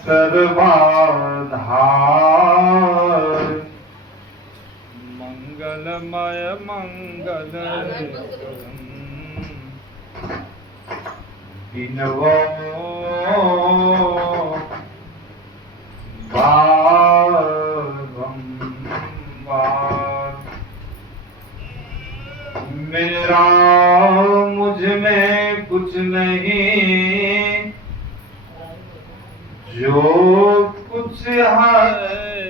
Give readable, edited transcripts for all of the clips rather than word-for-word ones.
सर्वाधार मंगलमय मंगल बिनवो बारंबार। मेरा मुझ में कुछ नहीं, जो कुछ है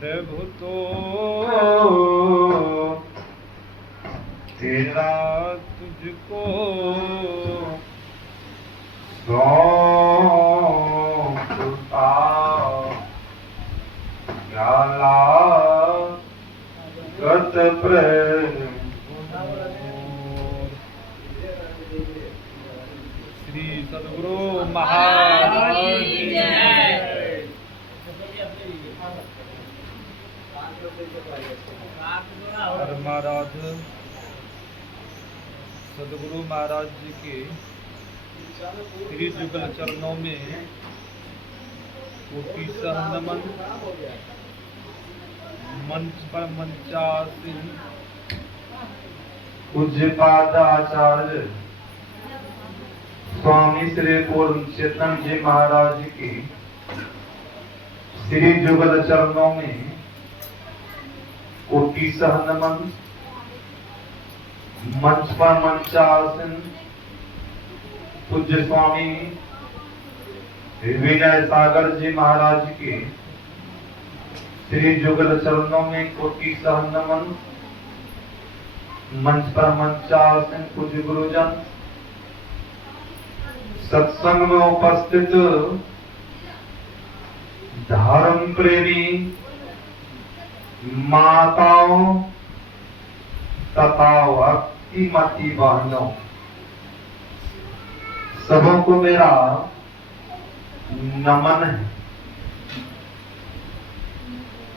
प्रभु तो तेरा तुझको सौंपता। क्या लागत प्रभु। श्री सद्गुरु महाराज की जय। महाराज सद्गुरु महाराज जी के श्री जुगल चरणों में कोटि नमन। मंच पर मंचासीन पूज्यपाद आचार्य स्वामी श्री पूर्ण चेतन जी महाराज की श्री जुगल चरणों में कोटि नमन। मंच पर मंचासीन पूज्य स्वामी विनय सागर जी महाराज की श्री जुगल चरणों में कोटि नमन। मंच पर मंचासीन पूज्य गुरुजन, सत्संग में उपस्थित धर्म प्रेमी माताओं तथा भक्तिमती बहनों, सबों को मेरा नमन है।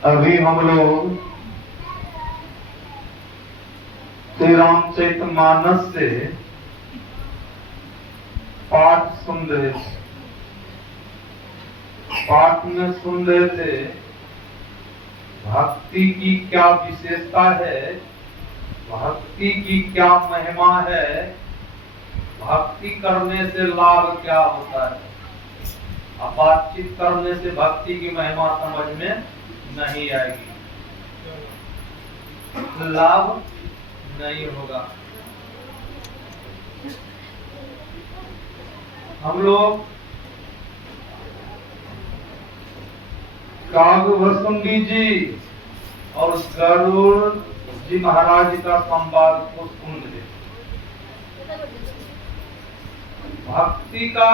अभी हम लोग श्री रामचरितमानस से पाठ सुन रहे थे। पाठ में सुन रहे थे भक्ति की क्या विशेषता है, भक्ति की क्या महिमा है, भक्ति करने से लाभ क्या होता है। अब बातचीत करने से भक्ति की महिमा समझ में नहीं आएगी, लाभ नहीं होगा। हम लोग कागभस्मी जी और गरुड़ जी महाराज का संवाद को सुन रहे। भक्ति का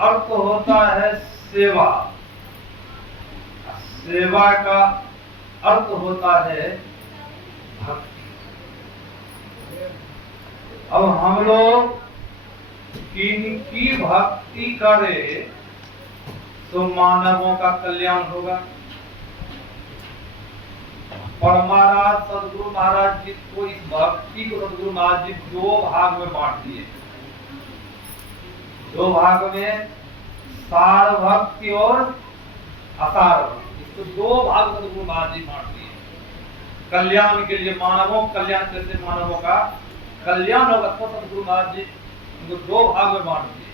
अर्थ होता है सेवा, सेवा का अर्थ होता है भक्ति। अब हम लोग किनकी भक्ति करें तो मानवों का कल्याण होगा। महाराज सदगुरु महाराज जी को इस भक्ति को सदगुरु महाराज जी दो भाग में बांट दिए। दो भाग में सार भक्ति और असार भक्ति, इसको दो भाग सदगुरु महाराज जी बांट दिए। कल्याण के लिए मानवों कल्याण कैसे मानवों का कल्याण होगा तो सदगुरु महाराज जी उनको दो भाग में बांट दिए।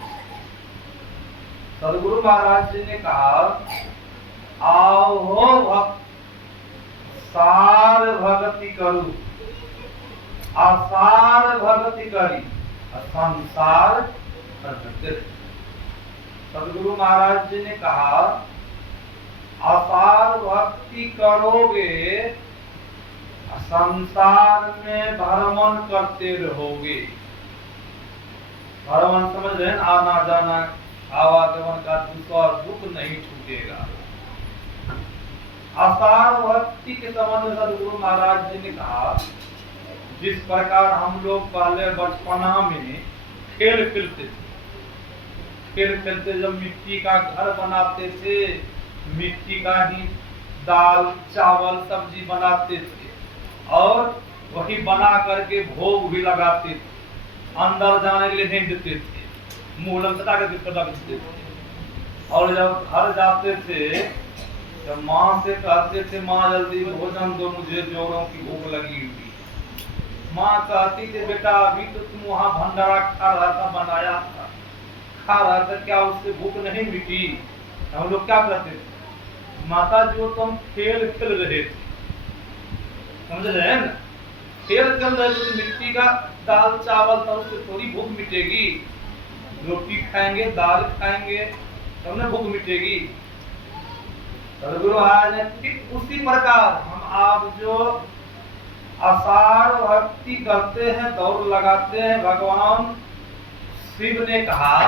सदगुरु महाराज जी ने कहा, आओ हो भक्त सार भगति करू, असार भगति करी संसार। सदगुरु महाराज जी ने कहा, असार भक्ति करोगे संसार में भ्रमण करते रहोगे। भ्रमण समझ रहे हैं, आना जाना आवागमन का दुख नहीं छूटेगा। असार भक्ति के संबंध में सदगुरु महाराज जी ने कहा, जिस प्रकार हम लोग पहले बचपना में खेल खेलते थे, खेल खेलते जब मिट्टी का घर बनाते थे, मिट्टी का ही दाल चावल सब्जी बनाते थे और वही बना करके भोग भी लगाते थे, अंदर जाने के लिए नहीं देते थे, मुंह सटा के रख देते थे। और जब घर जाते थे जब माँ से कहते थे माँ जल्दी भोजन दो मुझे जोरों की भूख लगी हुई, माँ कहती थी बेटा अभी तो तुम वहाँ भंडारा खा रहा था, बनाया था, खा रहा था, क्या उससे भूख नहीं मिटी? हम लोग क्या करते थे, माता जो तो हम खेल खेल रहे थे, समझ रहे हैं ना, खेल खेल रहे थे, मिट्टी का दाल चावल था, उससे थोड़ी भूख मिटेगी, रोटी खाएंगे दाल खाएंगे तब ना भूख मिटेगी। सदगुरु महाराज ने ठीक उसी प्रकार हम आप जो आसार भक्ति करते हैं, दौड़ लगाते हैं, भगवान शिव ने कहा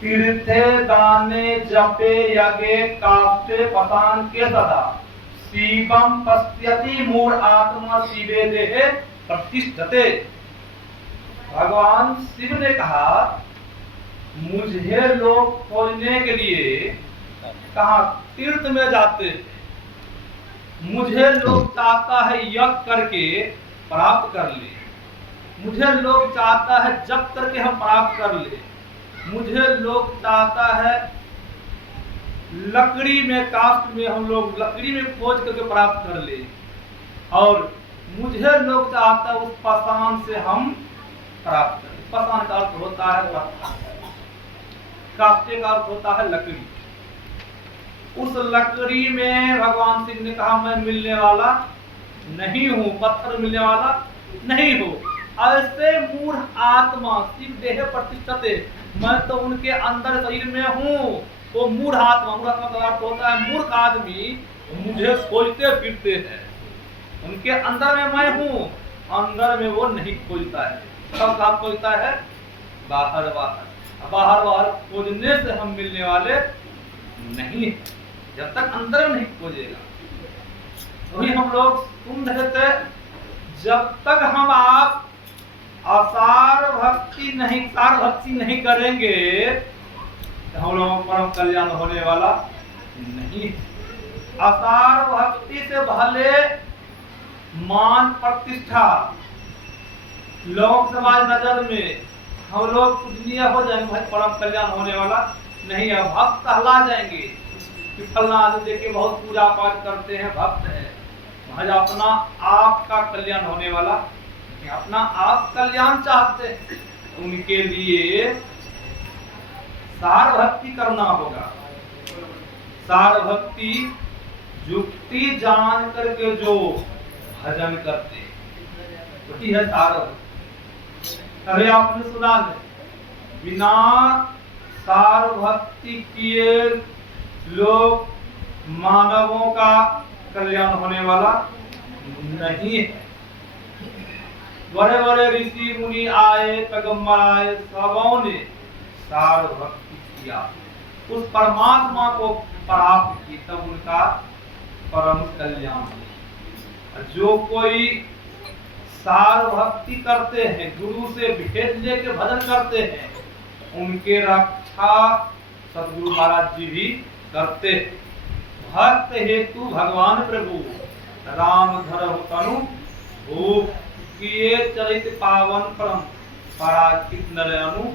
तीर्थे दाने जपे यज्ञे काष्ठे पतान के सदा शिवम पश्यति मूढ़ आत्मा शिवे देहे प्रतिष्ठते। भगवान शिव ने कहा मुझे लोग खोजने के लिए कहा तीर्थ में जाते हैं, मुझे लोग चाहता है यज्ञ करके प्राप्त कर ले, मुझे लोग चाहता है जप करके हम प्राप्त कर ले, मुझे लोग चाहता है लकड़ी में काष्ठ में हम लोग लकड़ी में खोज करके प्राप्त कर ले, और मुझे लोग चाहता है उस पाषाण से हम प्राप्त करें। पाषाण का अर्थ होता है पत्थर, काष्ठ का अर्थ होता है लकड़ी। उस लकड़ी में भगवान शिव ने कहा मैं मिलने वाला नहीं हूँ, पत्थर मिलने वाला नहीं हूँ। ऐसे मूढ़ आत्मा शिव देह प्रतिष्ठते, मैं तो उनके अंदर शरीर में हूँ। वो मूढ़ आत्मा, मूढ़ आत्मा का अर्थ होता है मूर्ख आदमी मुझे खोजते फिरते हैं, उनके अंदर में मैं हूँ, अंदर में वो नहीं खोजता है। सब साथ खोजता है बाहर बाहर, बाहर बाहर खोजने से हम मिलने वाले नहीं, जब तक अंदर में नहीं खोजेगा। वही हम लोग सुन रहे थे, जब तक हम आप असार भक्ति नहीं करेंगे तो हम लोगों का परम कल्याण होने वाला नहीं। असार भक्ति से भले मान प्रतिष्ठा लोक समाज नजर में हम लोग पूजनीय हो जाएंगे, भाई परम कल्याण होने वाला नहीं है। भक्त कहला जाएंगे कि फलना आदमी देखिए बहुत पूजा पाठ करते हैं, भक्त है, भाई अपना आप का कल्याण होने वाला, अपना आप कल्याण चाहते हैं, उनके लिए सार भक्ति करना होगा। सार भक्ति युक्ति जान करके जो भजन करते वही है सार भक्ति। अरे आपने सुना है बिना सार भक्ति किए लोग मानवों का कल्याण होने वाला नहीं है। बड़े बड़े ऋषि मुनि आए, पैगंबर आए, सबों ने सार भक्ति किया, उस परमात्मा को प्राप्त की, तब उनका परम कल्याण हुआ। जो कोई सार भक्ति करते हैं, गुरु से भेद लेके भजन करते हैं, उनके रक्षा सदगुरु महाराज जी भी करते हैं। भक्त हेतु भगवान प्रभु राम धरहु तनु भूप किए चरित पावन परम पराचित नर अनुरूप।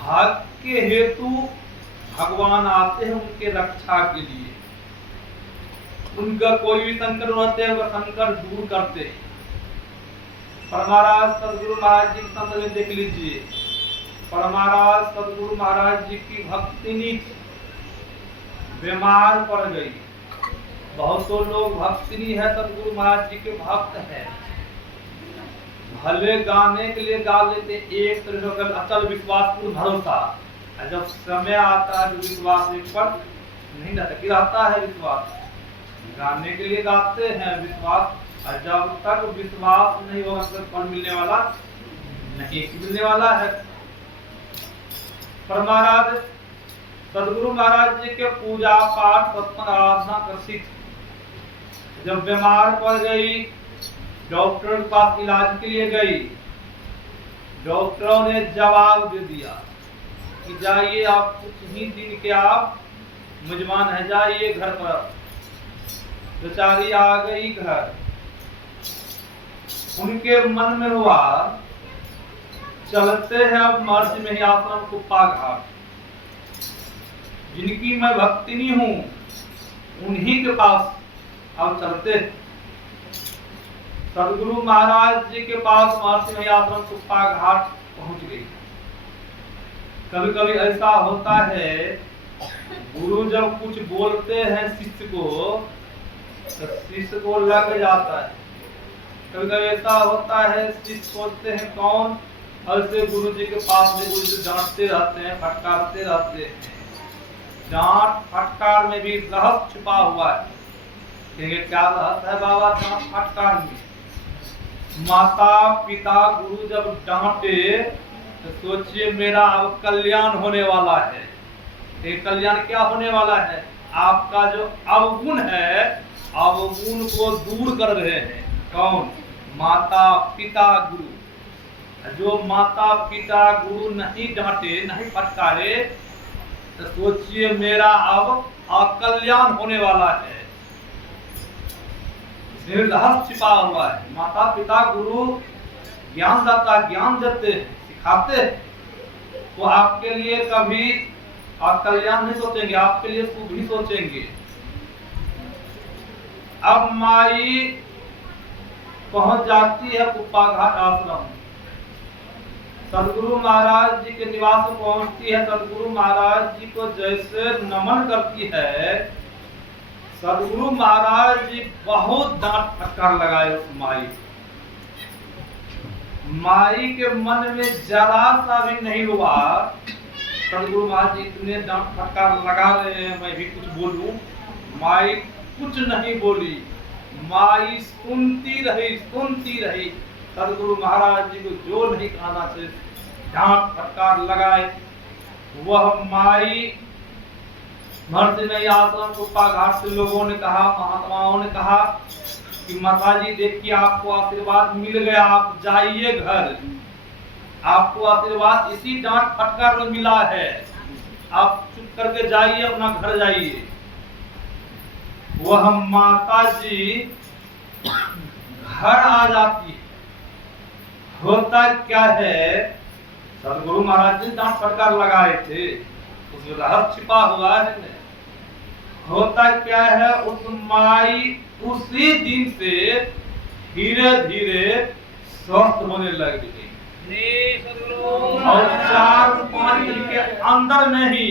भक्त के हेतु भगवान आते हैं उनके रक्षा के लिए, उनका कोई भी संकट रहते हैं वह संकट दूर करते हैं। परमाराज सदगुरु महाराज जी के संदर्भ में देख लीजिए, परमाराज सदगुरु महाराज जी की भक्तिनी बीमार पड़ गई। बहुत तो लोग भक्तिनी है, सदगुरु महाराज जी के भक्त है, भले गाने के लिए गा लेते, एक तरह का अचल विश्वास पूर्ण भरोसा, जब समय आता है विश्वास एक पर नहीं रहता, गिराता है विश्वास। गाने के लिए गाते हैं विश्वास, और जब तक विश्वास नहीं होगा तो फल मिलने वाला नहीं, मिलने वाला है। पर महाराज सदगुरु महाराज जी के पूजा पाठ सत्संग आराधना करती थी। जब बीमार पड़ गई, डॉक्टर के पास इलाज के लिए गई, डॉक्टरों ने जवाब दे दिया कि जाइए आप कुछ ही दिन के आप मेजबान है, जाइए घर पर। बेचारी आ गई घर, उनके मन में हुआ चलते हैं अब महर्षि में ही आश्रम कुप्पा घाट। जिनकी मैं भक्तिनी हूं उन्हीं के पास अब चलते हैं। सदगुरु महाराज जी के पास महर्षि में आश्रम कुप्पा घाट पहुंच गई। कभी कभी ऐसा होता है गुरु जब कुछ बोलते हैं शिष्य को तो शिष्य को लग जाता है। कभी कभी ऐसा होता है शिष्य सोचते हैं कौन, ऐसे गुरु जी के पास में गुरु जी डांटते रहते हैं, फटकारते रहते हैं। डांट फटकार में भी रहस्य छुपा हुआ है। देखिए क्या रहस्य है बाबा डांट फटकार में। माता पिता गुरु जब डांटे तो सोचिए मेरा अब कल्याण होने वाला है। ये कल्याण क्या होने वाला है? आपका जो अवगुण है अवगुण को दूर कर रहे हैं। कौन? माता पिता गुरु। जो माता पिता गुरु नहीं डांटे नहीं फटकारे तो सोचिए मेरा अब अकल्याण होने वाला है। इसमें रहस्य छिपा हुआ है। माता पिता गुरु ज्ञानदाता ज्ञान देते सिखाते तो आपके लिए कभी अकल्याण नहीं सोचेंगे, आपके लिए शुभ ही सोचेंगे। अब माई पहुंच जाती है कुप्पा घाट आश्रम। सदगुरु महाराज जी के निवास में पहुंचती है। सदगुरु महाराज जी को जैसे नमन करती है, सदगुरु महाराज जी बहुत डांट फटकार लगाए उस माई के मन में जरा सा भी नहीं हुआ। सदगुरु महाराज जी इतने डांट फटकार लगा रहे हैं, मैं भी कुछ बोलूं। माई कुछ नहीं बोली, माई सुनती रही। सदगुरु महाराज जी को जो नहीं कहना चाहिए डांट फटकार लगाए। वह माई महर्षि में आश्रम कुप्पा घाट से लोगों ने कहा, महात्माओं ने कहा कि माता जी देखिए आपको आशीर्वाद मिल गया, आप जाइए घर। आपको आशीर्वाद इसी डांट फटकार में मिला है, आप चुप करके जाइए, अपना घर जाइए। वह माता जी घर आ जाती है। होता क्या है, सदगुरु महाराज जी डांट फटकार लगाए थे, उसमें रहस्य छिपा हुआ है। होता क्या है, उस माई उसी दिन से धीरे धीरे स्वस्थ होने लग गई। और 4-5 दिन के अंदर में ही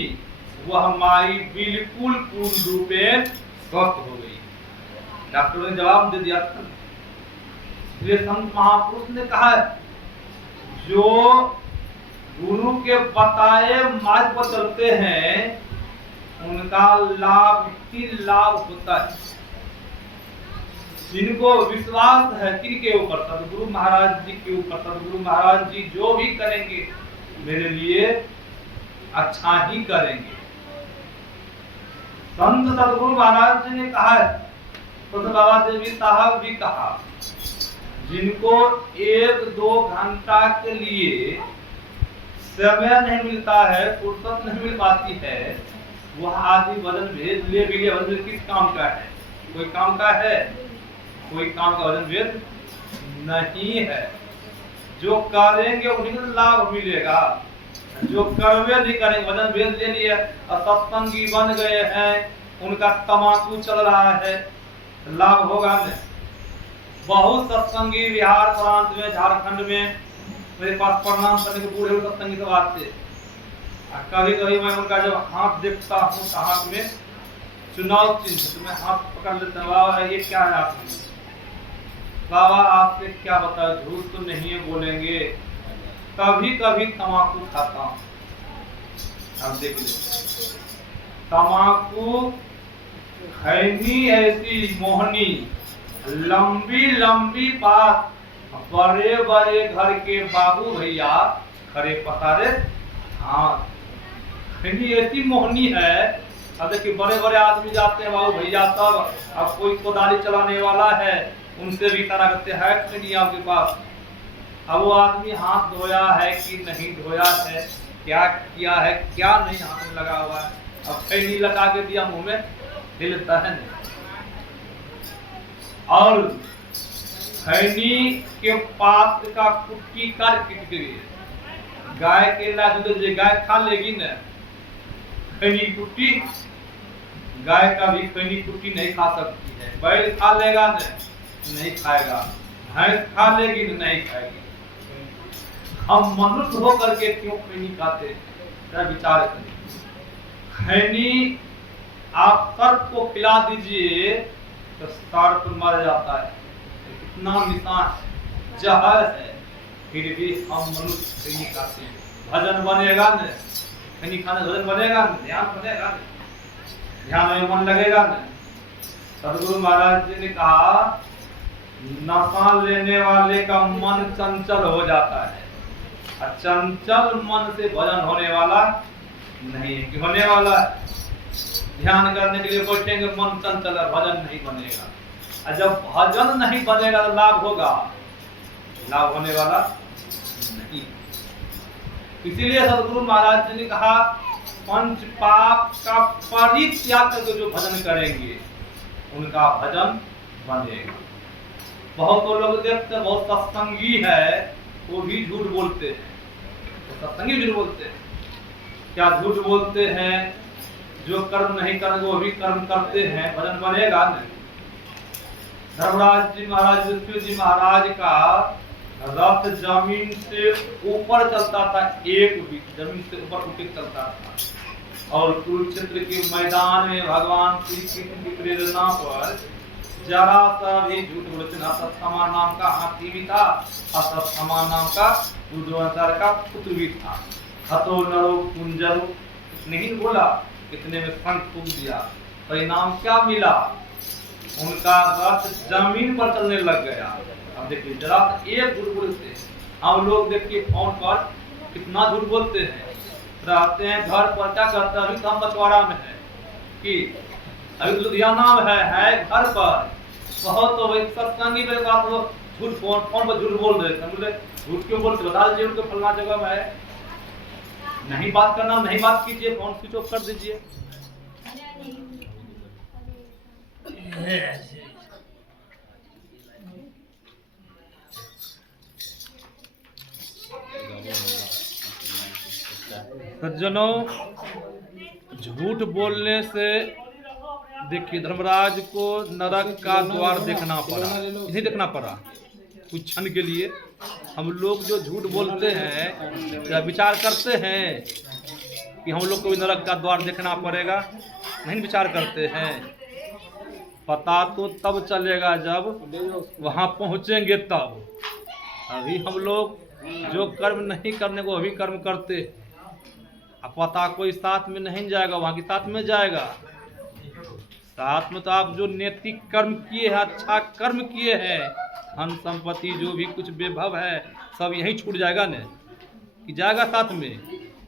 वह माई बिल्कुल पूर्ण रूप में स्वस्थ हो गई। डॉक्टरों ने जवाब दे दिया था। इसलिए संत महापुरुष ने कहा जो गुरु के बताए मार्ग पर चलते हैं उनका लाभ ही लाभ होता है। जिनको विश्वास है किनके ऊपर? सदगुरु महाराज जी के ऊपर। सदगुरु महाराज जी जो भी करेंगे मेरे लिए अच्छा ही करेंगे। संत सदगुरु महाराज जी ने कहा है, तो बाबा देवी साहब भी कहा, जिनको 1-2 घंटा के लिए समय नहीं मिलता है, फुर्सत नहीं मिल पाती है, वह आदमी वजन भेद ले भी वजन किस काम का है? कोई काम का है? कोई काम का वजन भेद नहीं है। जो करेंगे उन्हीं को लाभ मिलेगा, जो करवे नहीं करेंगे, वजन भेद ले लिए और सत्संगी बन गए हैं, उनका तमाकू चल रहा है, लाभ होगा नहीं। बहुत सत्संगी बिहार प्रांत में, झारखंड में मेरे पास प्रणाम करने के बूढ़े सत्संगी सब आते। कभी कभी मैं उनका जब हाथ देखता हूँ, हाथ में चुनाव चिन्ह, तो मैं हाथ पकड़ लेता हूँ, बाबा ये क्या है आपने? बाबा आपसे क्या बता, झूठ तो नहीं है बोलेंगे। कभी कभी तमाकू खाता हूँ, अब देख लीजिए। तमाकू खैनी ऐसी मोहनी, लंबी लंबी बात, बड़े बड़े घर के बाबू भैया खड़े पसारे हाथ। खैनी ऐसी मोहनी है। अब देखिए बड़े बड़े आदमी जाते हैं, बाबू भैया सब, अब कोई कोदाली चलाने वाला है उनसे भी तरह करते हैं खैनी आपके पास। अब वो आदमी हाथ धोया है कि नहीं धोया है, क्या किया है क्या नहीं हाथ में लगा हुआ है, अब खैनी लगा के दिया मुंह में, हिलता है नहीं। और खैनी के पात का कुट्टी कर गई, गाय केला दूध दे, गाय खा लेगी न खैनी कुट्टी, गाय का भी खैनी कुट्टी नहीं खा सकती है। बैल खा लेगा न, नहीं खाएगा। भैंस खा लेगी न, नहीं खाएगी। हम मनुष्य हो करके क्यों खैनी खाते हैं? जरा विचार करें। खैनी आप सर्प को खिला दीजिए तो सर्प मर जाता है, इतना निशान जहर है, फिर भी हम मनुष्य खैनी खाते हैं। भजन बनेगा न, खैनी खाने भजन बनेगा न, ध्यान बनेगा न, ध्यान में मन लगेगा न। सदगुरु महाराज जी ने कहा नशा लेने वाले का मन चंचल हो जाता है, और चंचल मन से भजन होने वाला नहीं कि होने वाला है। ध्यान करने के लिए बैठेंगे, मन चंचल, भजन नहीं बनेगा। और जब भजन नहीं बनेगा तो लाभ होगा? लाभ होने वाला नहीं। इसीलिए सदगुरु महाराज जी ने कहा पंच पाप का परित्याग करके जो भजन करेंगे उनका भजन बनेगा। बहुत लोग देखते हैं, बहुत सत्संगी है वो भी झूठ बोलते हैं, तो सत्संगी झूठ बोलते हैं। क्या झूठ बोलते हैं? जो कर्म नहीं करेंगे वो भी कर्म करते हैं, भजन बनेगा नहीं। धर्मराज जी महाराज, युधिष्ठिर जी महाराज का रथ जमीन से ऊपर चलता था, एक भी जमीन से ऊपर उठ के चलता था। और कुरुक्षेत्र के मैदान में भगवान श्री कृष्ण की प्रेरणा पर जरा सा भी झूठ बोलते ना। सत्यमा नाम का हाथी भी था, असत्यमा नाम का दुर्योधन का पुत्र भी था। हतो नरो कुंजरो, नहीं बोला, कितने में शंख फूंक दिया। परिणाम क्या मिला? उनका रथ जमीन पर चलने लग गया। अब देखिए जरा एक झूठ बोलते हैं हम लोग, देखिए फोन पर कितना झूठ बोलते हैं। रहते हैं घर पर, क्या करते हैं? अभी तो हम बछवाड़ा में है कि अभी लुधियाना में है घर पर। बहुत तो भाई सत्संगी में बात लोग झूठ फोन पर झूठ बोल रहे थे। बोले झूठ क्यों बोलते? बता दीजिए उनको फलना जगह में है। नहीं बात करना, नहीं बात कीजिए, फोन स्विच ऑफ कर दीजिए। सज्जनों, झूठ बोलने से देखिए धर्मराज को नरक का द्वार देखना पड़ा, नहीं देखना पड़ा कुछ क्षण के लिए। हम लोग जो झूठ बोलते हैं या विचार करते हैं कि हम लोग को भी नरक का द्वार देखना पड़ेगा, नहीं विचार करते हैं। पता तो तब चलेगा जब वहाँ पहुँचेंगे तब। अभी हम लोग जो कर्म नहीं करने को अभी कर्म करते, अब पता कोई साथ में नहीं जाएगा, वहाँ के साथ में जाएगा। साथ में तो आप जो नैतिक कर्म किए हैं, अच्छा कर्म किए हैं, धन संपत्ति जो भी कुछ वैभव है सब यहीं छूट जाएगा न, कि जाएगा साथ में।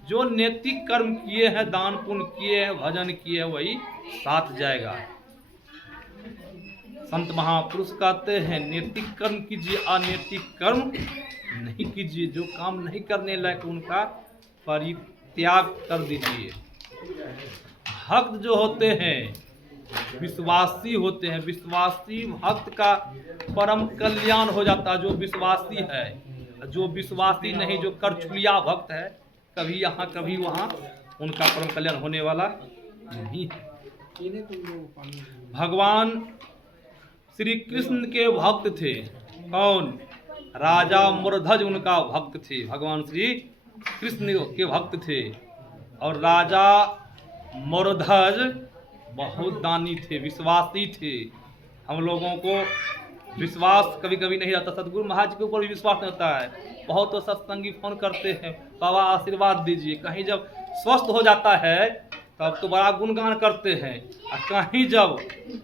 जो नैतिक कर्म किए हैं, दान पुण्य किए हैं, भजन किए हैं, वही साथ जाएगा। संत महापुरुष कहते हैं नैतिक कर्म कीजिए, अनैतिक कर्म नहीं कीजिए। जो काम नहीं करने लायक उनका परित्याग कर दीजिए। भक्त जो होते हैं विश्वासी होते हैं, विश्वासी भक्त का परम कल्याण हो जाता है। जो विश्वासी है, जो विश्वासी नहीं, जो करछुलिया भक्त है, कभी यहाँ कभी वहाँ, उनका परम कल्याण होने वाला नहीं है। भगवान श्री कृष्ण के भक्त थे। कौन? राजा मूर्धज उनका भक्त थे। भगवान श्री कृष्ण के भक्त थे। और राजा मूर्धज बहुत दानी थे, विश्वासी थे। हम लोगों को विश्वास कभी कभी नहीं रहता, सदगुरु महाराज के ऊपर भी विश्वास नहीं होता है। बहुत तो सत्संगी फोन करते हैं, बाबा आशीर्वाद दीजिए। कहीं जब स्वस्थ हो जाता है तब तो बड़ा गुणगान करते हैं, और कहीं जब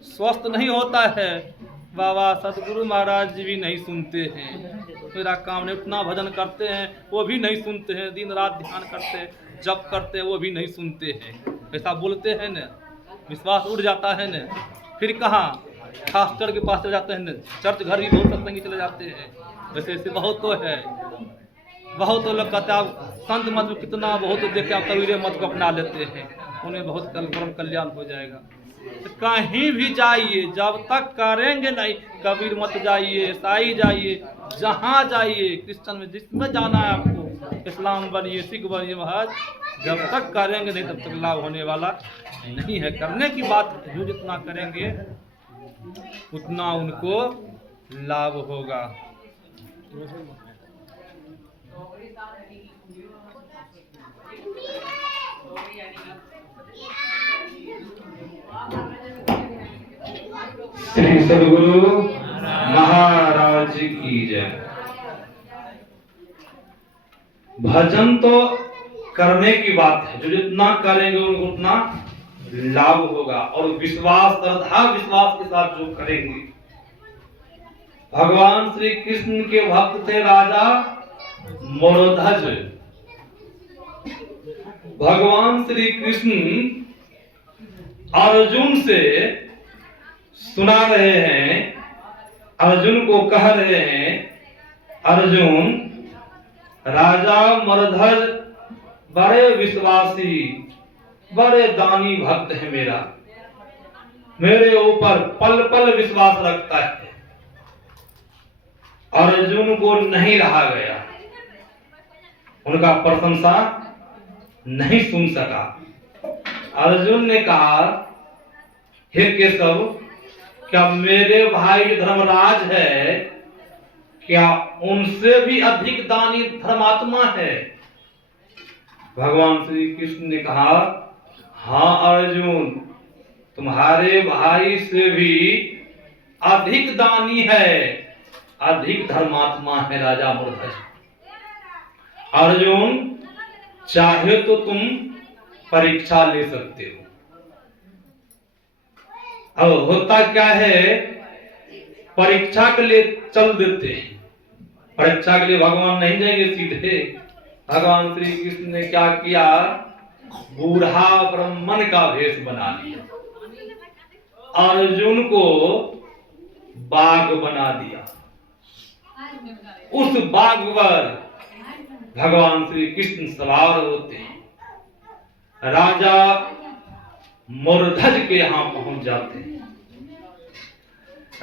स्वस्थ नहीं होता है, बाबा सदगुरु महाराज जी भी नहीं सुनते हैं। मेरा काम नहीं, उतना भजन करते हैं वो भी नहीं सुनते हैं, दिन रात ध्यान करते हैं, जप करते हैं वो भी नहीं सुनते हैं। ऐसा बोलते हैं न, विश्वास उड़ जाता है न। फिर कहाँ फास्टर के पास चले जाते हैं न, चर्च घर भी बहुत सत्संगी चले जाते हैं। वैसे ऐसे बहुत तो है, बहुत लोग कहते हैं आप संत मत में कितना बहुत तो देखे, आप कबीरे मत को अपना लेते हैं, उन्हें बहुत परम कल्याण हो जाएगा। तो कहीं भी जाइए, जब तक करेंगे नहीं, कबीर मत जाइए, ईसाई जाइए, जहाँ जाइए, क्रिश्चन में जिसमें जाना है आपको, इस्लाम बनिए, सिख बनिए, महाराज जब तक करेंगे नहीं तब तक लाभ होने वाला नहीं है। करने की बात है, जो जितना करेंगे उतना उनको लाभ होगा। श्री सद्गुरु महाराज की जय। भजन तो करने की बात है, जो जितना करेंगे उनको उतना लाभ होगा। और विश्वास, श्रद्धा विश्वास के साथ जो करेंगे। भगवान श्री कृष्ण के भक्त थे राजा मोरध्वज। भगवान श्री कृष्ण अर्जुन से सुना रहे हैं, अर्जुन को कह रहे हैं, अर्जुन राजा मोरध्वज बड़े विश्वासी, बड़े दानी भक्त है मेरा, मेरे ऊपर पल पल विश्वास रखता है। अर्जुन को नहीं रहा गया, उनका प्रशंसा नहीं सुन सका। अर्जुन ने कहा, हे केशव, क्या मेरे भाई धर्मराज है, क्या उनसे भी अधिक दानी धर्मात्मा है? भगवान श्री कृष्ण ने कहा, हाँ अर्जुन, तुम्हारे भाई से भी अधिक दानी है, अधिक धर्मात्मा है राजा मोरध्वज। अर्जुन, चाहे तो तुम परीक्षा ले सकते हो। अब होता क्या है, परीक्षा के लिए चल देते हैं, परीक्षा के लिए भगवान नहीं जाएंगे सीधे। भगवान श्री कृष्ण ने क्या किया, बूढ़ा ब्राह्मण का वेश बना लिया, अर्जुन को बाघ बना दिया। उस बाघ पर भगवान श्री कृष्ण सवार होते हैं, राजा मोरध्वज के यहां पहुंच जाते हैं।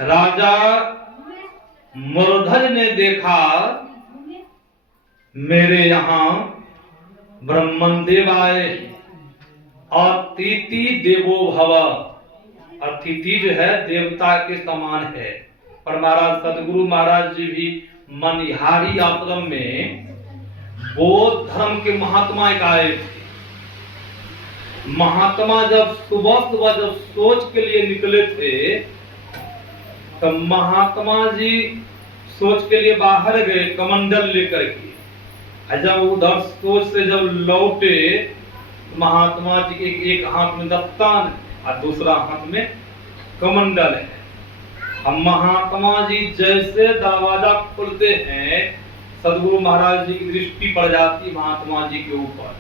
राजा मोरध्वज ने देखा, मेरे यहां ब्रह्मन देव आए, अतिथि देवो भव। अतिथि जो है देवता के समान है। पर महाराज सदगुरु महाराज जी भी मनिहारी आश्रम में बौद्ध धर्म के महात्मा एक आए थे। महात्मा जब सुबह सुबह जब सोच के लिए निकले थे, तो महात्मा जी सोच के लिए बाहर गए कमंडल लेकर के। जब उधर सोच से जब लौटे, महात्मा जी के एक हाथ में दफ्तान और दूसरा हाथ में कमंडल है। अब महात्मा जी जैसे दरवाजा खोलते हैं, सदगुरु महाराज जी की दृष्टि पड़ जाती महात्मा जी के ऊपर।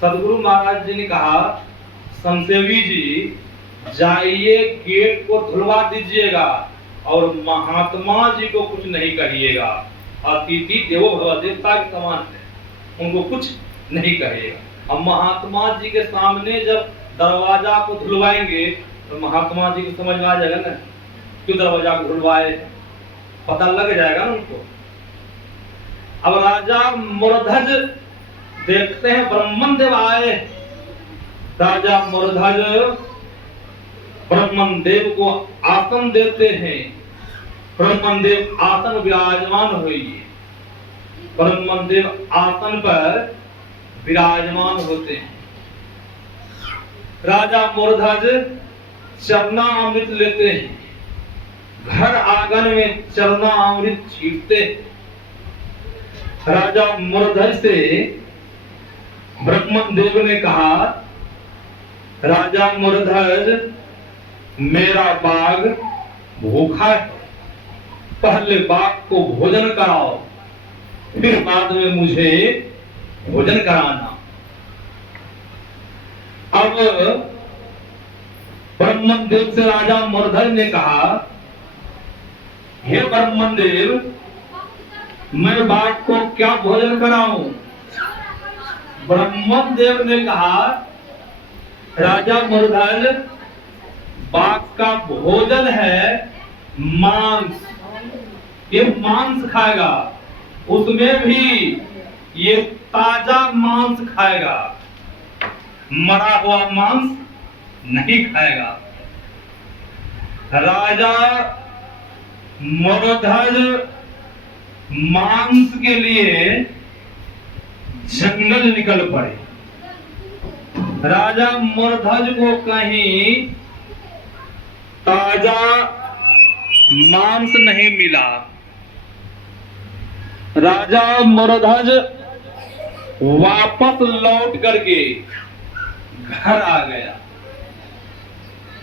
सदगुरु महाराज जी ने कहा, संसेवी जी जाइए, गेट को धुलवा दीजिएगा और महात्मा जी को कुछ नहीं कहिएगा। अतिथि देवो भव, देवता के समान है, उनको कुछ नहीं कहिएगा। अब महात्मा जी के सामने जब दरवाजा को धुलवाएंगे तो महात्मा जी को समझ में आ जाएगा ना, क्यों दरवाजा को धुलवाए, पता लग जाएगा ना उनको। अब राजा मोरध्वज देखते हैं ब्रह्मन देव आए। राजा मोरध्वज ब्रह्मन देव को आसन देते हैं। ब्रह्मन देव आसन विराजमान हुई। ब्रह्मन देव आसन पर विराजमान होते हैं। राजा मोरध्वज चरणामृत लेते हैं, घर आंगन में चरणामृत छींटते। राजा मोरध्वज से ब्रह्मन देव ने कहा, राजा मोरध्वज, मेरा बाघ भूखा है, पहले बाघ को भोजन कराओ, फिर बाद में मुझे भोजन कराना। अब ब्रह्मन देव से राजा मोरध्वज ने कहा, हे ब्रह्मन देव, मैं बाघ को क्या भोजन कराऊं? ब्रह्मन देव ने कहा, राजा मोरध्वज, बाघ का भोजन है मांस, ये मांस खाएगा, उसमें भी ये ताजा मांस खाएगा, मरा हुआ मांस नहीं खाएगा। राजा मरध्वज मांस के लिए जंगल निकल पड़े। राजा मरध्वज को कहीं ताजा मांस नहीं मिला। राजा मरध्वज वापस लौट करके घर आ गया।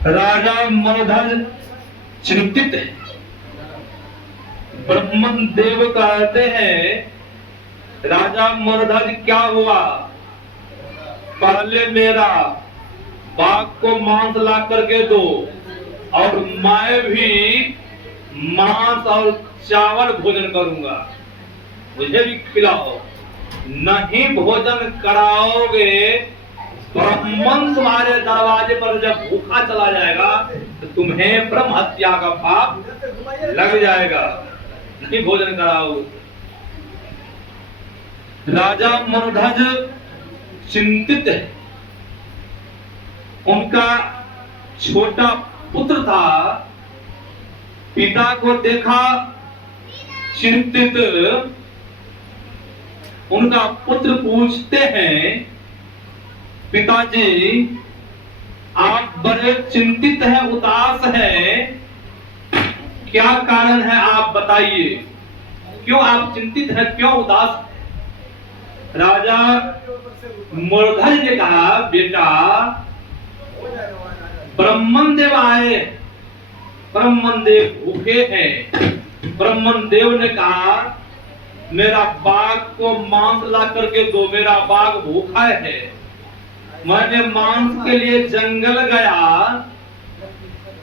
राजा मरध्वज चिंतित है। ब्रह्मन देव कहते हैं, राजा मरध्वज क्या हुआ? पहले मेरा बाघ को मांस ला करके दो और मैं भी मांस और चावल भोजन करूंगा, मुझे भी खिलाओ। नहीं भोजन कराओगे, ब्रह्मन तुम्हारे दरवाजे पर जब भूखा चला जाएगा तो तुम्हें ब्रह्म हत्या का पाप लग जाएगा। नहीं भोजन कराओगे। राजा मरध्वज चिंतित है। उनका छोटा पुत्र था, पिता को देखा चिंतित। उनका पुत्र पूछते हैं, पिताजी आप बड़े चिंतित हैं, उदास हैं, क्या कारण है आप बताइए, क्यों आप चिंतित हैं, क्यों उदास हैं? राजा मरध्वज ने कहा, बेटा ब्रह्मन देव आए, ब्रह्मन देव भूखे हैं। ब्रह्मन देव ने कहा मेरा बाघ को मांस ला करके दो, मेरा बाघ भूखा है। मैंने मांस के लिए जंगल गया,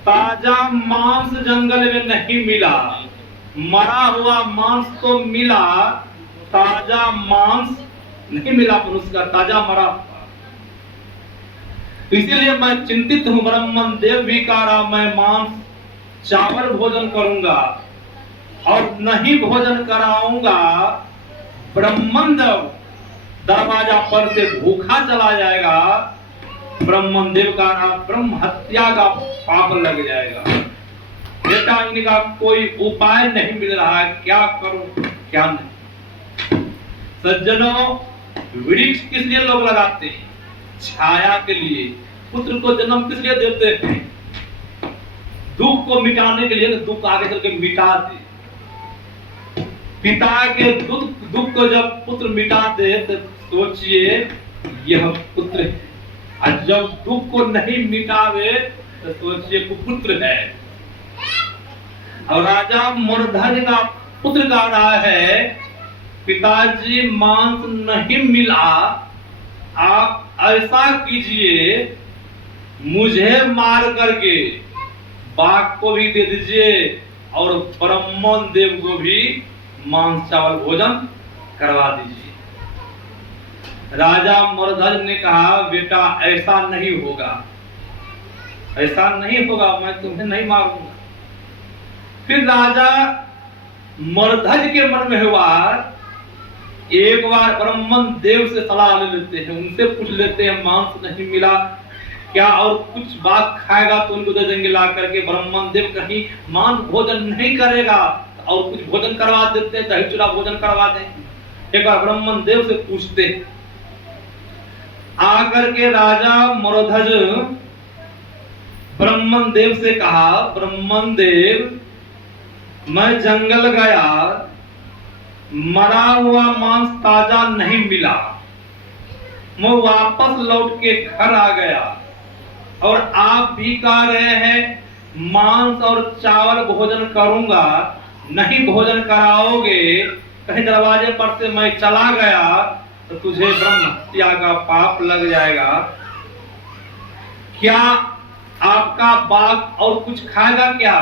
ताजा मांस जंगल में नहीं मिला, मरा हुआ मांस तो मिला, ताजा मांस नहीं मिला, मनुष्य का ताजा मरा। इसीलिए मैं चिंतित हूं। ब्रह्मन देव भी कह रहा मैं मांस चावल भोजन करूंगा और नहीं भोजन कराऊंगा, ब्रह्मन देव दरवाजा पर से भूखा चला जाएगा, ब्रह्मन देव का ब्रह्म हत्या का पाप लग जाएगा। बेटा इनका कोई उपाय नहीं मिल रहा है, क्या करूं क्या नहीं। सज्जनों, वृक्ष किस लिए लोग लगाते हैं? छाया के लिए। पुत्र को जन्म किस लिए देते हैं? दुख को मिटाने के लिए, दुख आगे चल के मिटा दे। पिता के दुख को जब पुत्र मिटा दे तो सोचिए यह पुत्र है, और जब दुख को नहीं मिटावे तो सोचिए कुपुत्र है। और राजा मरध्वज का पुत्र कह रहा है, पिताजी मांस नहीं मिला, आप ऐसा कीजिए मुझे मार करके बाघ को भी दे दीजिए और ब्रह्मन देव को भी मांस चावल भोजन करवा दीजिए। राजा मरध्वज ने कहा बेटा ऐसा नहीं होगा, ऐसा नहीं होगा, मैं तुम्हें नहीं मारूंगा। फिर राजा मरध्वज के मन में हुआ, एक बार ब्रह्मन देव से सलाह ले लेते हैं, उनसे पूछ लेते हैं मांस नहीं मिला क्या और कुछ बाघ खाएगा तो उनको दे देंगे ला करके। ब्रह्मन देव कहीं मांस भोजन नहीं करेगा और कुछ भोजन करवा देते हैं, दही चूड़ा भोजन करवा दें। एक बार ब्रह्मन देव से पूछते, आकर के राजा मरध्वज ब्रह्मन देव से कहा, ब्रह्मन देव मैं जंगल गया, मरा हुआ मांस ताजा नहीं मिला, मैं वापस लौट के घर आ गया और आप भी कह रहे हैं मांस और चावल भोजन करूंगा, नहीं भोजन कराओगे, कहीं दरवाजे पर से मैं चला गया तो तुझे ब्रह्म हत्या का पाप लग जाएगा। क्या आपका बाघ और कुछ खाएगा क्या?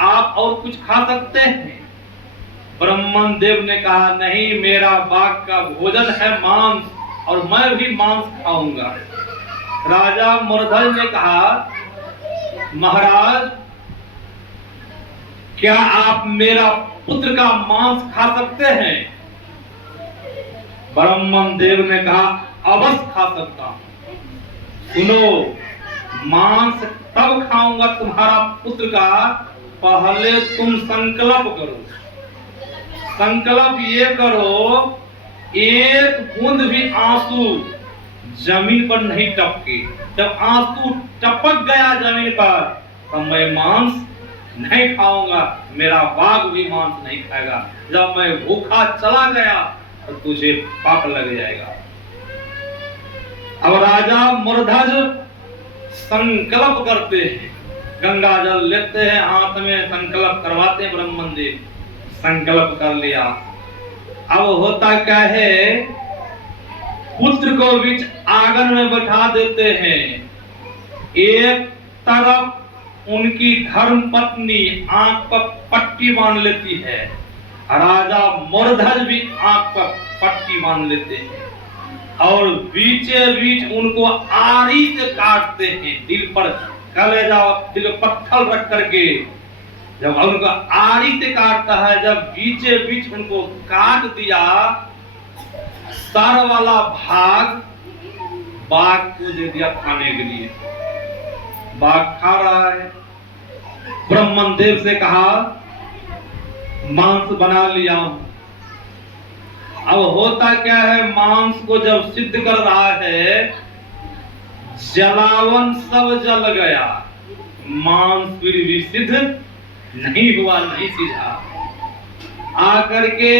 आप और कुछ खा सकते हैं? ब्रह्मन देव ने कहा नहीं, मेरा बाघ का भोजन है मांस और मैं भी मांस खाऊंगा। राजा मरध्वज ने कहा महाराज क्या आप मेरा पुत्र का मांस खा सकते हैं? ब्रह्मन देव ने कहा, अवश्य खा सकता हूं। सुनो, मांस तब खाऊंगा तुम्हारा पुत्र का, पहले तुम संकल्प करो। संकल्प ये करो, एक बूंद भी आंसू जमीन पर नहीं टपके। जब आंसू टपक गया जमीन पर, तब मैं मांस नहीं खाऊंगा, मेरा बाघ भी मांस नहीं खाएगा। जब मैं भूखा चला गया तो तुझे पाप लग जाएगा। अब राजा मूर्धज संकल्प करते हैं, गंगा जल लेते हैं हाथ में, संकल्प करवाते हैं। ब्रह्मन देव संकल्प कर लिया। अब होता क्या है, पुत्र को बीच आंगन में बैठा देते हैं। एक तरफ उनकी धर्म पत्नी आंख पर पट्टी बांध लेती है, राजा मूर्धज भी आंख पर पट्टी बांध लेते हैं और बीचे बीच उनको आरी से काटते हैं, दिल पर कलेजा, दिल पर पत्थर रख करके। जब उनको आरी से काटता है, जब बीचे बीच उनको काट दिया, सर वाला भाग बाघ को दे दिया खाने के लिए। बाघ खा रहा है। ब्रह्मन देव से कहा, मांस बना लिया हूं। अब होता क्या है, मांस को जब सिद्ध कर रहा है, जलावन सब जल गया, मांस फिर भी सिद्ध नहीं हुआ, नहीं सीधा। आकर के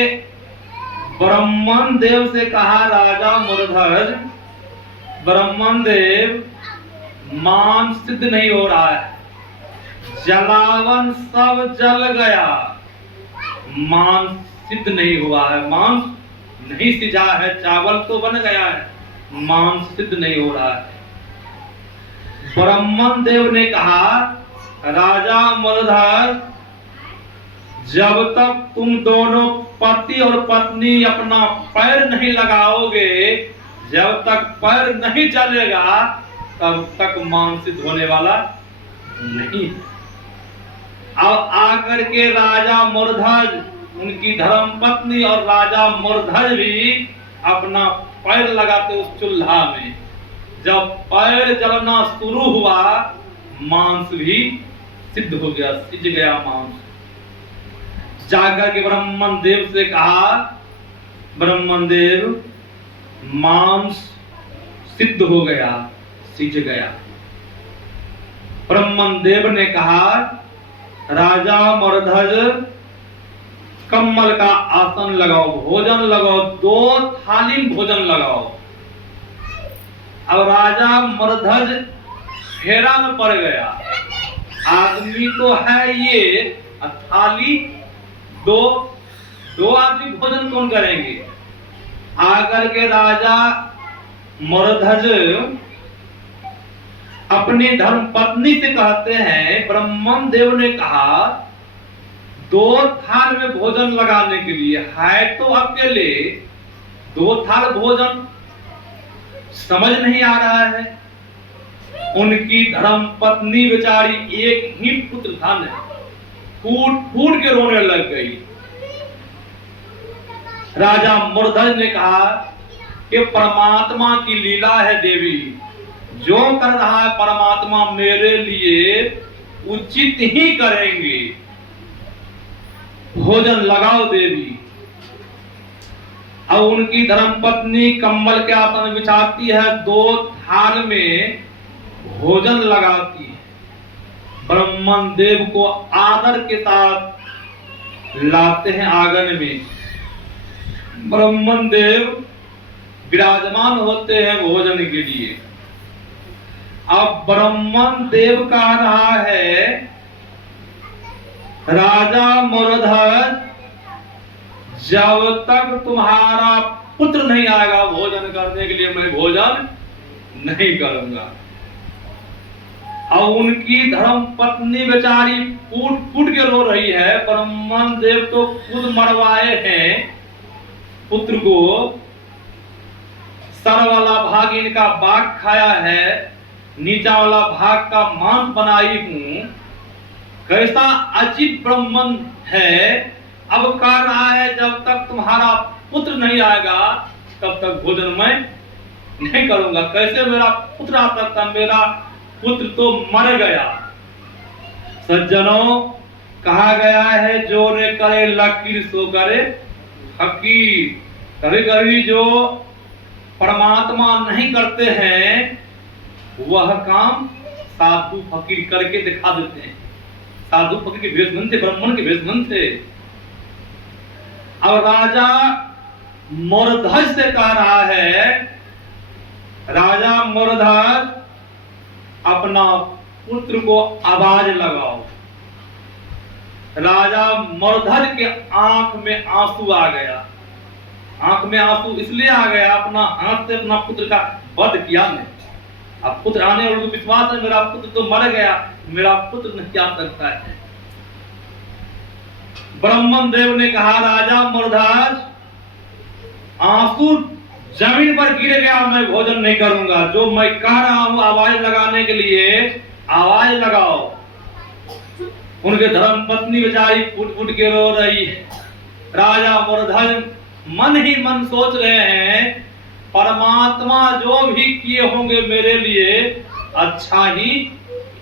ब्रह्मन देव से कहा राजा मूर्धज, ब्रह्मन देव, मांस सिद्ध नहीं हो रहा है, जलावन सब जल गया, मांस सिद्ध नहीं हुआ है, मांस नहीं सिझा है, चावल तो बन गया है, मांस सिद्ध नहीं हो रहा है। ब्रह्मन देव ने कहा, राजा मूर्धज, जब तक तुम दोनों पति और पत्नी अपना पैर नहीं लगाओगे, जब तक पैर नहीं जलेगा, तब तक मांस सिद्ध होने वाला नहीं। अब आकर के राजा मूर्धज, उनकी धर्म पत्नी और राजा मूर्धज भी अपना पैर लगाते उस चूल्हा में। जब पैर जलना शुरू हुआ, मांस भी सिद्ध हो गया, सिज गया मांस। जाकर के ब्रह्मन देव से कहा, ब्रह्मन देव, मांस सिद्ध हो गया, सिज गया। ब्रह्मन देव ने कहा, राजा मूर्धज, कम्मल का आसन लगाओ, भोजन लगाओ, 2 थाली भोजन लगाओ। अब राजा मूर्धज फेरा में पड़ गया, आदमी तो है ये, थाली दो आदमी भोजन कौन करेंगे। आकर के राजा मूर्धज अपनी धर्म पत्नी से कहते हैं, ब्रह्मन देव ने कहा, 2 थाल में भोजन लगाने के लिए है तो अकेले, 2 थाल भोजन समझ नहीं आ रहा है। उनकी धर्म पत्नी बेचारी, एक ही पुत्र था, फूट फूट के रोने लग गई। राजा मूर्धज ने कहा कि परमात्मा की लीला है देवी, जो कर रहा है परमात्मा मेरे लिए उचित ही करेंगे, भोजन लगाओ देवी। अब उनकी धर्म पत्नी कम्बल के आसन बिछाती है, 2 थाल में भोजन लगाती है। ब्रह्मन देव को आदर के साथ लाते हैं आंगन में। ब्रह्मन देव विराजमान होते हैं भोजन के लिए। अब ब्रह्मन देव कह रहा है, राजा मूर्धज, जब तक तुम्हारा पुत्र नहीं आएगा भोजन करने के लिए, मैं भोजन नहीं करूंगा। और उनकी धर्म पत्नी बेचारी फूट फूट के रो रही है। ब्रह्मन देव तो खुद मरवाए हैं पुत्र को, सर वाला भाग इनका बाघ खाया है, नीचा वाला भाग का मांस बनाई हूं, कैसा अजीब ब्राह्मण है। अब कह रहा है जब तक तुम्हारा पुत्र नहीं आएगा तब तक भोजन मैं नहीं करूंगा। कैसे मेरा पुत्र आ सकता? मेरा पुत्र तो मर गया। सज्जनों, कहा गया है जो रे करे लकीर सो करे फकीर। कभी कभी जो परमात्मा नहीं करते हैं वह काम साधु फकीर करके दिखा देते हैं। साधु फकीर के भेष बनते, ब्राह्मण के भेष बनते। अब राजा मोरध्वज से कह रहा है, राजा मोरध्वज अपना पुत्र को आवाज लगाओ। राजा मोरध्वज के आंख में आंसू आ गया। आंख में आंसू इसलिए आ गया, अपना हाथ से अपना पुत्र का वध किया ने। अब पुत्र आने और विश्वास है मेरा पुत्र तो मर गया, मेरा पुत्र नहीं आ सकता है। ब्रह्मन देव ने कहा राजा मोरध्वज आंसू जमीन पर गिर गया, मैं भोजन नहीं करूंगा। जो मैं कह रहा हूं आवाज लगाने के लिए आवाज लगाओ। उनके धर्म पत्नी बेचारी फुट फुट के रो रही है। राजा मोरध्वज मन ही मन सोच रहे हैं परमात्मा जो भी किए होंगे मेरे लिए अच्छा ही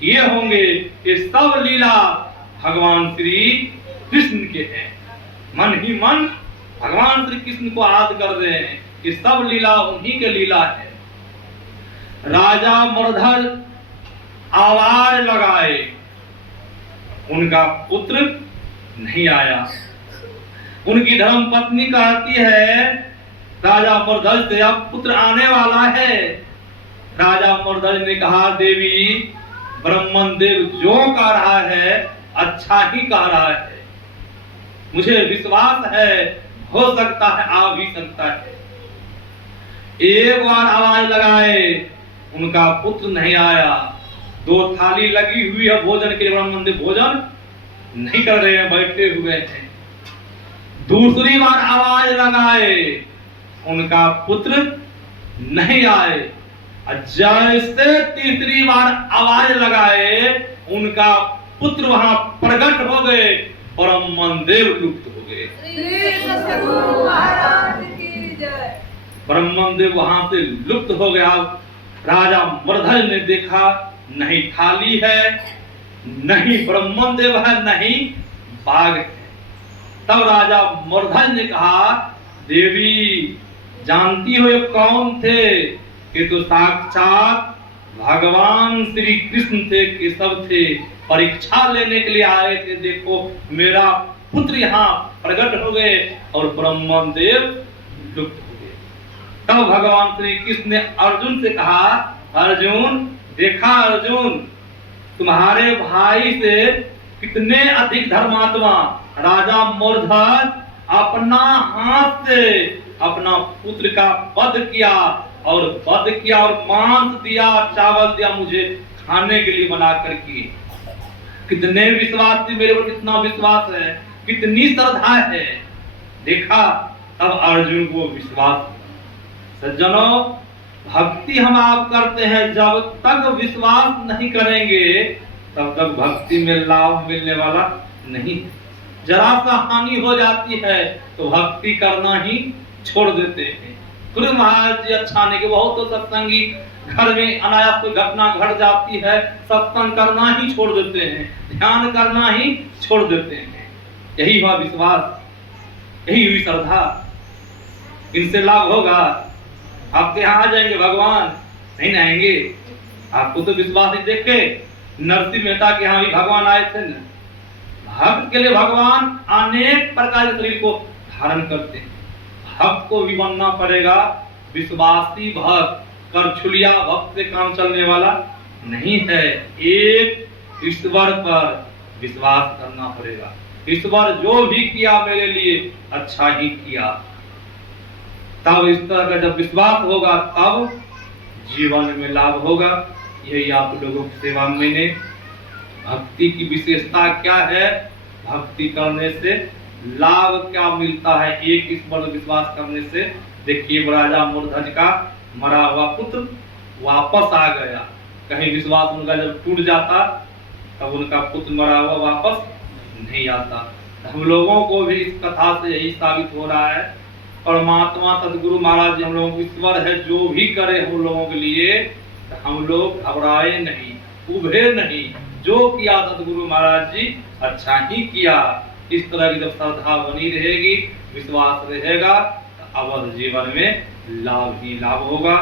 किए होंगे। ये सब लीला भगवान श्री कृष्ण के हैं। मन ही मन भगवान श्री कृष्ण को याद कर रहे हैं। ये सब लीला उन्हीं के लीला है। राजा मोरध्वज आवाज लगाए, उनका पुत्र नहीं आया। उनकी धर्म पत्नी कहती है राजा मोरध्वज से अब पुत्र आने वाला है। राजा मोरध्वज ने कहा देवी ब्रह्मन देव जो कह रहा है अच्छा ही कह रहा है, मुझे विश्वास है हो सकता है आ भी सकता है। एक बार आवाज लगाए, उनका पुत्र नहीं आया। 2 थाली लगी हुई है भोजन के लिए, ब्रह्मन देव भोजन नहीं कर रहे हैं, बैठे हुए हैं। दूसरी बार आवाज लगाए, उनका पुत्र नहीं आए। जैसे तीसरी बार आवाज लगाए उनका पुत्र वहां प्रकट हो गए, ब्रह्मन देव लुप्त हो गए। ब्रह्मन देव वहां से लुप्त हो गया। राजा मोरध्वज ने देखा नहीं थाली है, नहीं ब्रह्मन देव है, नहीं बाघ है। तब राजा मोरध्वज ने कहा देवी जानती हो ये कौन थे? ये तो साक्षात भगवान श्री कृष्ण थे, केशव थे, परीक्षा लेने के लिए आए थे। देखो मेरा पुत्र यहाँ प्रकट हो गए और ब्रह्मन देव लुप्त हो गए। तब भगवान श्री कृष्ण ने अर्जुन से कहा अर्जुन देखा अर्जुन तुम्हारे भाई से कितने अधिक धर्मात्मा राजा मोरध्वज अपना हाथ से अपना पुत्र का वध किया और मांस दिया, चावल दिया मुझे खाने के लिए बना करके। कितने विश्वास थी मेरे पर, कितना विश्वास है, कितनी श्रद्धा है। देखा तब अर्जुन को विश्वास। सज्जनों भक्ति हम आप करते हैं, जब तक विश्वास नहीं करेंगे तब तक भक्ति में लाभ मिलने वाला नहीं। जरा सा हानि हो जाती है तो भक्ति करना ही छोड़ देते हैं। गुरु महाराज जी अच्छा नहीं कि बहुत तो सत्संगी घर में अनायास कोई घटना घट जाती है, सत्संग करना ही छोड़ देते हैं, ध्यान करना ही छोड़ देते हैं। यही हुआ विश्वास, यही हुई श्रद्धा। इनसे लाभ होगा। आपके यहाँ आ जाएंगे भगवान? नहीं ना आएंगे। आपको तो विश्वास ही देखे नरसिंह मेहता के यहाँ भी भगवान आए थे न। भक्त के लिए भगवान अनेक प्रकार के शरीर को धारण करते हैं। भक्त को भी बनना पड़ेगा विश्वासी भक्त। करछुलिया भक्त से काम चलने वाला नहीं है। एक ईश्वर पर विश्वास करना पड़ेगा। ईश्वर जो भी किया मेरे लिए अच्छा ही किया। तब इस तरह का जब विश्वास होगा तब जीवन में लाभ होगा। यही आप लोगों की सेवा में ने भक्ति की विशेषता क्या है, भक्ति करने से लाभ क्या मिलता है। एक ईश्वर पर विश्वास करने से देखिए राजा मोरध्वज का मरा हुआ पुत्र वापस आ गया। कहीं विश्वास उनका जब टूट जाता तब उनका पुत्र मरा हुआ वापस नहीं आता। हम लोगों को भी इस कथा से यही साबित हो रहा है, परमात्मा सदगुरु महाराज जी हम लोगों को ईश्वर है, जो भी करे हम लोगों के लिए हम लोग घबराए नहीं, उभे नहीं। जो किया सदगुरु महाराज जी अच्छा ही किया। इस तरह की जब श्रद्धा बनी रहेगी, विश्वास रहेगा, तो अवध जीवन में लाभ ही लाभ होगा।